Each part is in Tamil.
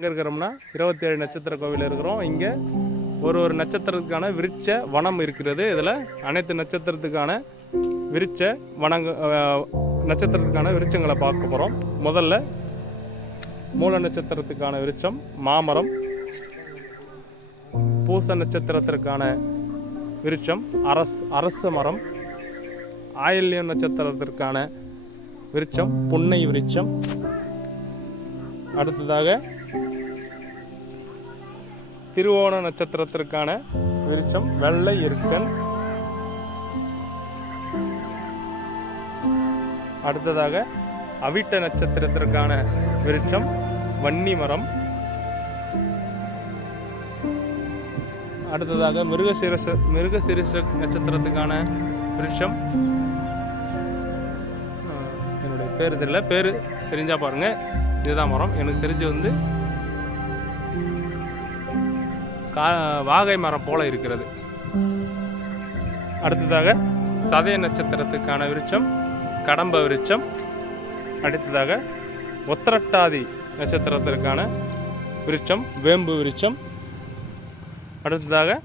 எங்கே இருக்கிறோம்னா இருபத்தேழு நட்சத்திர கோவில் இருக்கிறோம். இங்கே ஒரு ஒரு நட்சத்திரத்துக்கான விருட்ச வனம் இருக்கிறது. இதில் அனைத்து நட்சத்திரத்துக்கான விருட்ச வனங்க நட்சத்திரத்துக்கான விருட்சங்களை பார்க்க போகிறோம் முதல்ல மூல நட்சத்திரத்துக்கான விருட்சம் மாமரம் பூச நட்சத்திரத்திற்கான விருட்சம் அரஸ் அரச மரம் ஆயில்யம் நட்சத்திரத்திற்கான விருட்சம் புன்னை விருட்சம். அடுத்ததாக திருவோண நட்சத்திரத்திற்கான விருச்சம் வெள்ளை இருக்கன் அடுத்ததாக அவிட்ட நட்சத்திரத்திற்கான விருட்சம் வன்னி மரம். அடுத்ததாக மிருகசிரச மிருகசிரச நட்சத்திரத்துக்கான விருட்சம். என்னுடைய பேர் தெரியல. பேர் தெரிஞ்சா பாருங்க. இதுதான் மரம். எனக்கு தெரிஞ்சு வந்து கா வாகை மரம் போல இருக்கிறது. அடுத்ததாக சதய நட்சத்திரத்துக்கான விருட்சம் கடம்ப விருட்சம் அடுத்ததாக ஒத்திரட்டாதி நட்சத்திரத்திற்கான விருட்சம் வேம்பு விருட்சம் அடுத்ததாக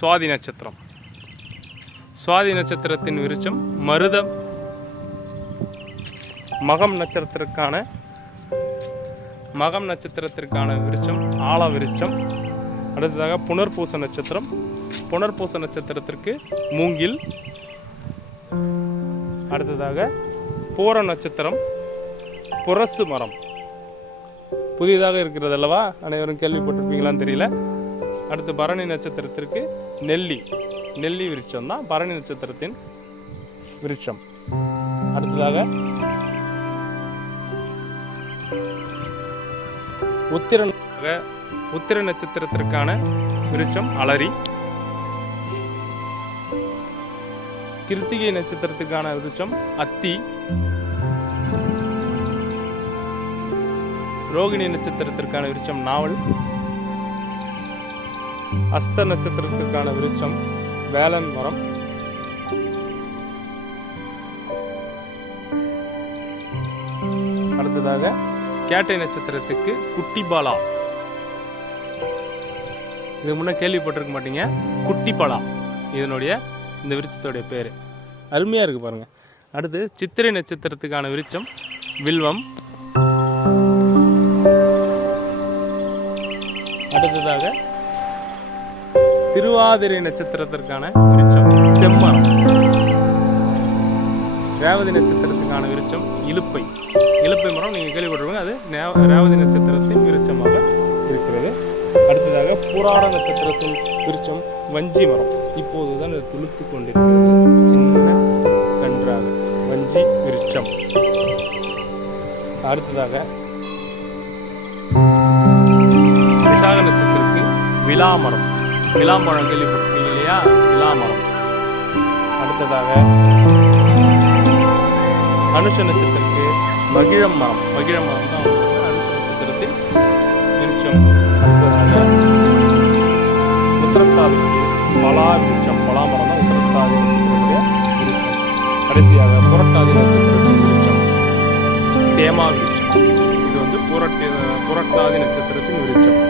சுவாதி நட்சத்திரம். சுவாதி நட்சத்திரத்தின் விருட்சம் மருதம் மகம் நட்சத்திரத்திற்கான மகம் நட்சத்திரத்திற்கான விருட்சம் ஆல விருட்சம் அடுத்ததாக புனர்பூச நட்சத்திரம். புனர்பூச நட்சத்திரத்திற்கு மூங்கில். அடுத்ததாக போர நட்சத்திரம். புரசு மரம். புதிதாக இருக்கிறது அல்லவா? அனைவரும் கேள்விப்பட்டிருப்பீங்களான்னு தெரியல. அடுத்து பரணி நட்சத்திரத்திற்கு நெல்லி. நெல்லி விருட்சம் தான் பரணி நட்சத்திரத்தின் விருட்சம். அடுத்ததாக உத்திரனாக உத்திர நட்சத்திரத்திற்கான விருட்சம் அலரி. கிருத்திகை நட்சத்திரத்துக்கான விருட்சம் அத்தி. ரோகிணி நட்சத்திரத்திற்கான விருட்சம் நாவல். அஸ்த நட்சத்திரத்திற்கான விருட்சம் வேலன் மரம். அடுத்ததாக கேட்டை நட்சத்திரத்துக்கு குட்டிபாலா இதுக்கு முன்னே கேள்விப்பட்டிருக்க மாட்டீங்க. குட்டிப்பலா. இதனுடைய இந்த விருச்சத்துடைய பேர். அருமையாக இருக்குது பாருங்கள் அடுத்து சித்திரை நட்சத்திரத்துக்கான விருச்சம் வில்வம். அடுத்ததாக திருவாதிரை நட்சத்திரத்திற்கான விருச்சம் செம்மரம். ரேவதி நட்சத்திரத்துக்கான விருச்சம் இலுப்பை. இலுப்பை மரம் நீங்கள் கேள்விப்பட்டிருப்பீங்க அது நே- ரேவதி நட்சத்திரத்தின் புராட புராண நட்சத்திரத்தின் விருட்சம் வஞ்சி மரம். இப்போதுதான் தான் துளுத்து கொண்டிருக்கிறது. சின்ன கன்றாக. வஞ்சி விருட்சம். அடுத்ததாக விசாக நட்சத்திரத்துக்கு விலாமரம் விலாம்பழம் கேள்விப்பட்டிருக்கீங்க இல்லையா? விலாமரம் அடுத்ததாக அனுஷ நட்சத்திரத்துக்கு மகிழம் மரம். மகிழம் மரம் தான் அனுஷ நட்சத்திரத்தில் விருட்சம். உத்தரத்தாவிக்கு பலா விருட்சம் பலா மரம் தான் உத்தரத்தாவி நட்சத்திரத்துடைய கடைசியாக புரட்டாதி நட்சத்திரத்தின் விருட்சம். தேமா விருட்சம். இது வந்து புரட்டு புரட்டாதி நட்சத்திரத்தின் விருட்சம்.